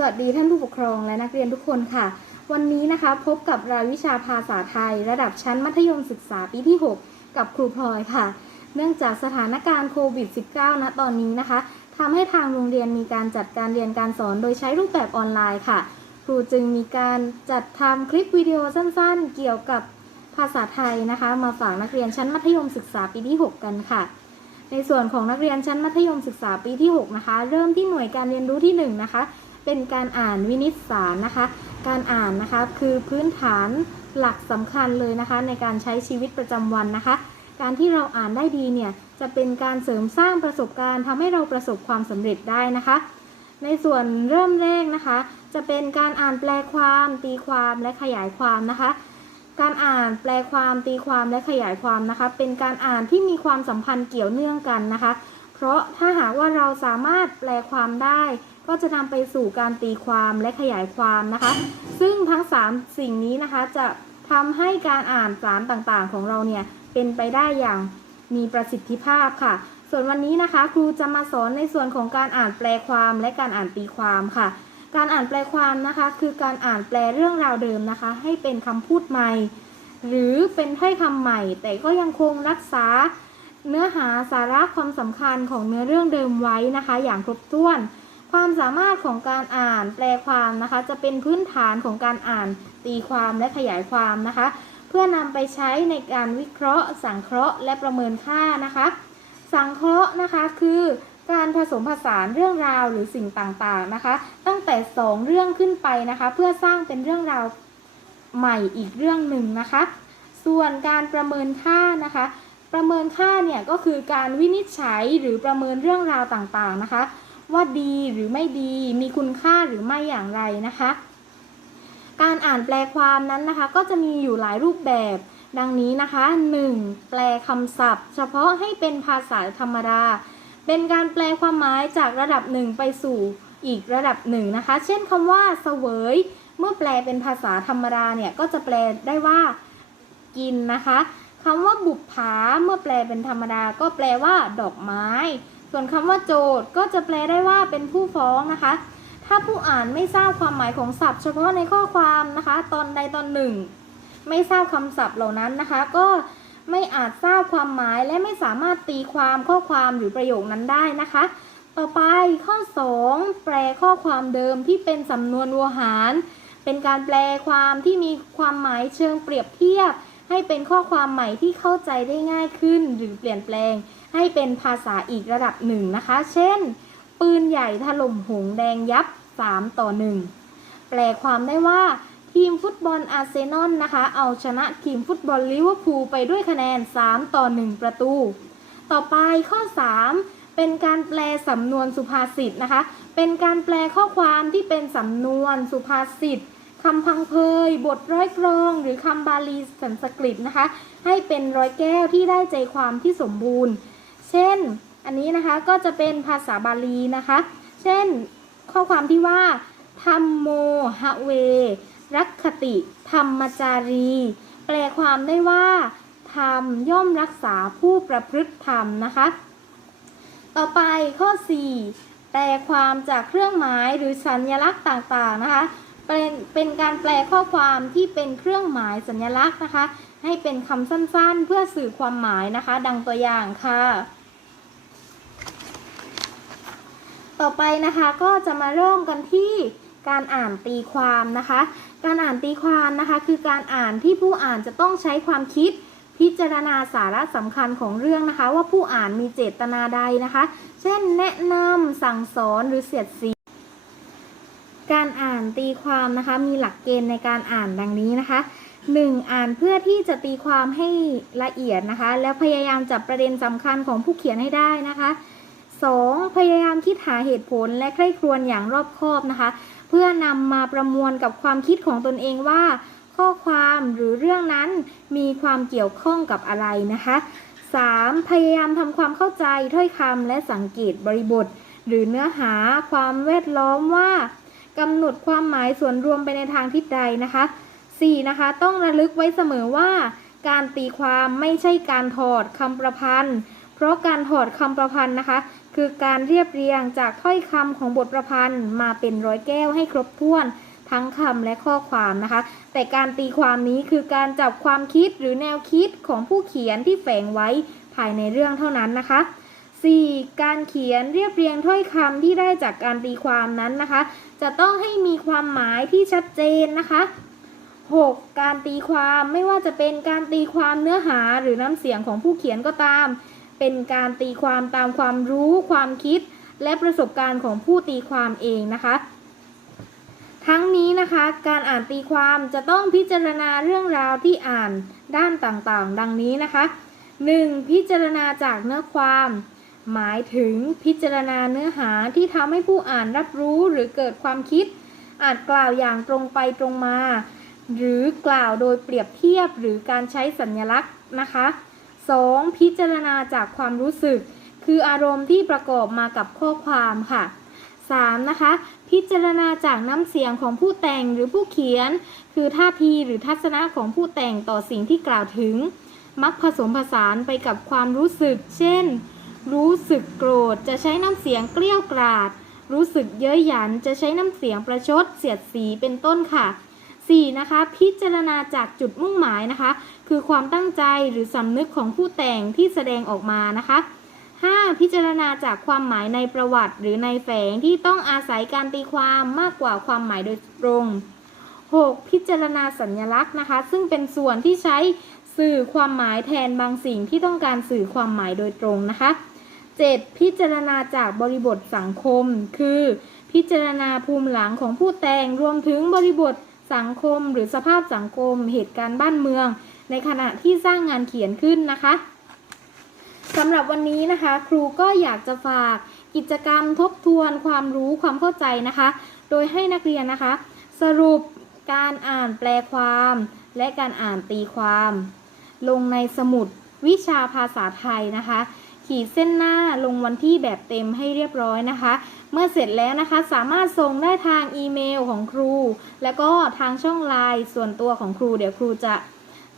สวัสดีท่านผู้ปกครองและนักเรียนทุกคนค่ะ วันนี้นะคะพบกับรายวิชาภาษาไทย ระดับชั้นมัธยมศึกษาปีที่ 6 กับครูพลอยค่ะ เนื่องจากสถานการณ์โควิด -19 ณตอนนี้นะคะทำให้ทางโรงเรียนมีการจัดการเรียนการสอนโดยใช้รูปแบบออนไลน์ค่ะ ครูจึงมีการจัดทำคลิปวิดีโอสั้นๆ เกี่ยวกับภาษาไทยนะคะ มาฝากนักเรียนชั้นมัธยมศึกษาปีที่ 6 กันค่ะ ในส่วนของนักเรียนชั้นมัธยมศึกษาปีที่ 6 นะคะ เริ่มที่หน่วยการเรียนรู้ที่ 1 นะคะ เป็นการอ่านวินิจสารนะคะ การอ่านนะคะคือพื้นฐานหลักสำคัญเลยนะคะ ในการใช้ชีวิตประจำวันนะคะ การที่เราอ่านได้ดีเนี่ยจะเป็นการเสริมสร้างประสบการณ์ทำให้เราประสบความสำเร็จได้นะคะ ในส่วนเริ่มแรกนะคะ จะเป็นการอ่านแปลความ ตีความและขยายความนะคะการอ่านแปลความตีความและขยายความนะคะ เป็นการอ่านที่มีความสัมพันธ์เกี่ยวเนื่องกันนะคะ เพราะถ้าหากว่าเราสามารถแปลความได้ ก็จะนำไปสู่การตีความและขยายความนะคะ ซึ่งทั้ง 3 สิ่งนี้นะคะจะทำให้การอ่านสารต่างๆ ของเราเนี่ยเป็นไปได้อย่างมีประสิทธิภาพค่ะ ส่วนวันนี้นะคะครูจะมาสอนในส่วนของการอ่านแปลความและการอ่านตีความค่ะ การอ่านแปลความนะคะ คือการอ่านแปลเรื่องราวเดิมนะคะ ให้เป็นคำพูดใหม่ หรือเป็นถ้อยคำใหม่ แต่ก็ยังคงรักษาเนื้อหาสาระความสำคัญของเนื้อเรื่องเดิมไว้นะคะ อย่างครบถ้วน ความสามารถของการอ่านแปลความนะคะ จะเป็นพื้นฐานของการอ่านตีความและขยายความนะคะ เพื่อนำไปใช้ในการวิเคราะห์ สังเคราะห์ และประเมินค่านะคะ สังเคราะห์นะคะคือการผสมผสานเรื่องราวหรือสิ่งต่างๆนะคะ ตั้งแต่สองเรื่องขึ้นไปนะคะ เพื่อสร้างเป็นเรื่องราวใหม่อีกเรื่องหนึ่งนะคะ ส่วนการประเมินค่านะคะ ประเมินค่าเนี่ยก็คือการวินิจฉัยหรือประเมินเรื่องราวต่างๆนะคะ ว่าดีหรือไม่ดี มีคุณค่าหรือไม่อย่างไรนะคะ การอ่านแปลความนั้นนะคะ ก็จะมีอยู่หลายรูปแบบ ดังนี้นะคะ 1. แปลคำศัพท์ เฉพาะให้เป็นภาษาธรรมดา เป็นการแปลความหมายจากระดับหนึ่งไปสู่อีกระดับหนึ่งนะคะ เช่นคำว่าเสวย เมื่อแปลเป็นภาษาธรรมดาเนี่ยก็จะแปลได้ว่ากินนะคะคำว่าบุปผาเมื่อแปลเป็นธรรมดาก็แปลว่า ดอกไม้ ส่วนคำว่าโจทก็จะแปลได้ว่าเป็นผู้ฟ้องนะคะ ถ้าผู้อ่านไม่ทราบความหมายของศัพท์ เฉพาะในข้อความนะคะ ตอนใดตอนหนึ่ง ไม่ทราบคำศัพท์เหล่านั้นนะคะ ก็ไม่อาจทราบความหมายและไม่สามารถตีความข้อความหรือประโยคนั้นได้นะคะ ต่อไปข้อ 2 แปลข้อความเดิมที่เป็นสำนวนวัวหาร เป็นการแปลความที่มีความหมายเชิงเปรียบเทียบ ให้เป็นข้อความใหม่ที่เข้าใจได้ง่ายขึ้นหรือเปลี่ยนแปลง ให้เป็นภาษาอีกระดับหนึ่งนะคะ เช่น ปืนใหญ่ถล่มหงแดงยับ 3 ต่อ 1 แปลความได้ว่าทีมฟุตบอลอาร์เซนอลนะคะ เอาชนะทีมฟุตบอลลิเวอร์พูลไปด้วยคะแนน 3 ต่อ 1 ประตู ต่อไปข้อ 3 เป็นการแปลสำนวนสุภาษิตนะคะ เป็นการแปลข้อความที่เป็นสำนวนสุภาษิตคำพังเพย บทร้อยกรอง หรือคำบาลีสันสกฤตนะคะ ให้เป็นร้อยแก้วที่ได้ใจความที่สมบูรณ์ เช่น อันนี้นะคะก็จะเป็นภาษาบาลีนะคะ เช่น ข้อความที่ว่าธรรมโมหะเว รักขติ ธรรมจารี แปลความได้ว่า ธรรมย่อมรักษาผู้ประพฤติธรรมนะคะ ต่อไปข้อ 4 แปลความจากเครื่องหมายหรือสัญลักษณ์ต่างๆนะคะ เป็นเป็นการแปลข้อความที่เป็นเครื่องหมายสัญลักษณ์นะคะ ให้เป็นคำสั้นๆ เพื่อสื่อความหมายนะคะ ดังตัวอย่างค่ะ ต่อไปนะคะก็จะมาเริ่มกันที่การอ่านตีความนะคะ การอ่านตีความนะคะ คือการอ่านที่ผู้อ่านจะต้องใช้ความคิด พิจารณาสาระสำคัญของเรื่องนะคะ ว่าผู้อ่านมีเจตนาใดนะคะ เช่นแนะนำสั่งสอนหรือเสียดสีการอ่านตีความนะคะ มีหลักเกณฑ์ในการอ่านดังนี้นะคะ 1. อ่านเพื่อที่จะตีความให้ละเอียดนะคะ แล้วพยายามจับประเด็นสำคัญของผู้เขียนให้ได้นะคะ 2. พยายามคิดหาเหตุผลและใคร่ครวญอย่างรอบคอบนะคะ เพื่อนำมาประมวลกับความคิดของตนเองว่า ข้อความหรือเรื่องนั้นมีความเกี่ยวข้องกับอะไรนะคะ 3. พยายามทำความเข้าใจถ้อยคำและสังเกตบริบท หรือเนื้อหาความแวดล้อมว่ากำหนดความหมายส่วนรวมไปในทางทิศใดนะคะ 4. นะคะ ต้องระลึกไว้เสมอว่า การตีความไม่ใช่การถอดคำประพันธ์ เพราะการถอดคำประพันธ์นะคะ คือการเรียบเรียงจากถ้อยคำของบทประพันธ์ มาเป็นร้อยแก้วให้ครบถ้วนทั้งคำและข้อความนะคะ แต่การตีความนี้คือการจับความคิดหรือแนวคิดของผู้เขียนที่แฝงไว้ภายในเรื่องเท่านั้นนะคะ 4. การเขียนเรียบเรียงถ้อยคำที่ได้จากการตีความนั้นนะคะ จะต้องให้มีความหมายที่ชัดเจนนะคะ 6. การตีความไม่ว่าจะเป็นการตีความเนื้อหาหรือน้ำเสียงของผู้เขียนก็ตาม เป็นการตีความตามความรู้ความคิด และประสบการณ์ของผู้ตีความเองนะคะ ทั้งนี้นะคะ การอ่านตีความจะต้องพิจารณาเรื่องราวที่อ่านด้านต่างๆ ดังนี้นะคะ 1. พิจารณาจากเนื้อความ หมายถึงพิจารณาเนื้อหาที่ทำให้ผู้อ่านรับรู้หรือเกิดความคิด อาจกล่าวอย่างตรงไปตรงมา หรือกล่าวโดยเปรียบเทียบหรือการใช้สัญลักษณ์นะคะ 2. พิจารณาจากความรู้สึก คืออารมณ์ที่ประกอบมากับข้อความค่ะ 3. นะคะ พิจารณาจากน้ำเสียงของผู้แต่งหรือผู้เขียน คือท่าทีหรือทัศนะของผู้แต่งต่อสิ่งที่กล่าวถึง มักผสมผสานไปกับความรู้สึก เช่น รู้สึกโกรธจะใช้น้ำเสียงเกลี้ยวกราดรู้สึกเย้ยหยันจะใช้น้ำเสียงประชดเสียดสีเป็นต้นค่ะ 4. นะคะ พิจารณาจากจุดมุ่งหมายนะคะ คือความตั้งใจหรือสำนึกของผู้แต่งที่แสดงออกมานะคะ 5. พิจารณาจากความหมายในประวัติหรือในแฝงที่ต้องอาศัยการตีความมากกว่าความหมายโดยตรง 6. พิจารณาสัญลักษณ์นะคะ ซึ่งเป็นส่วนที่ใช้สื่อความหมายแทนบางสิ่งที่ต้องการสื่อความหมายโดยตรงนะคะ 7. พิจารณาจากบริบทสังคม คือ พิจารณาภูมิหลังของผู้แต่งรวมถึงบริบท สังคมหรือสภาพสังคมเหตุการณ์บ้านเมือง ในขณะที่สร้างงานเขียนขึ้นนะคะสำหรับวันนี้นะคะ ครูก็อยากจะฝากกิจกรรมทบทวนความรู้ความเข้าใจนะคะ โดยให้นักเรียนนะคะ สรุปการอ่านแปลความ และการอ่านตีความ ลงในสมุดวิชาภาษาไทยนะคะ ขีดเส้นหน้าลงวันที่แบบเต็มให้เรียบร้อยนะคะ เมื่อเสร็จแล้วนะคะสามารถส่งได้ทางอีเมลของครู แล้วก็ทางช่องไลน์ส่วนตัวของครู เดี๋ยวครูจะ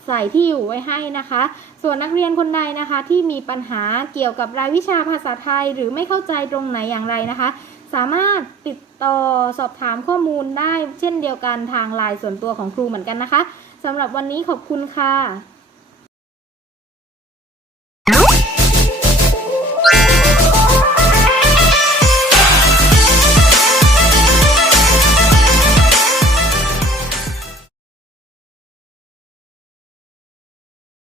ใส่ที่อยู่ไว้ให้นะคะ ส่วนนักเรียนคนใดนะคะ ที่มีปัญหาเกี่ยวกับรายวิชาภาษาไทย หรือไม่เข้าใจตรงไหนอย่างไรนะคะ สามารถติดต่อสอบถามข้อมูลได้ เช่นเดียวกันทางไลน์ส่วนตัวของครูเหมือนกันนะคะสำหรับวันนี้ขอบคุณค่ะ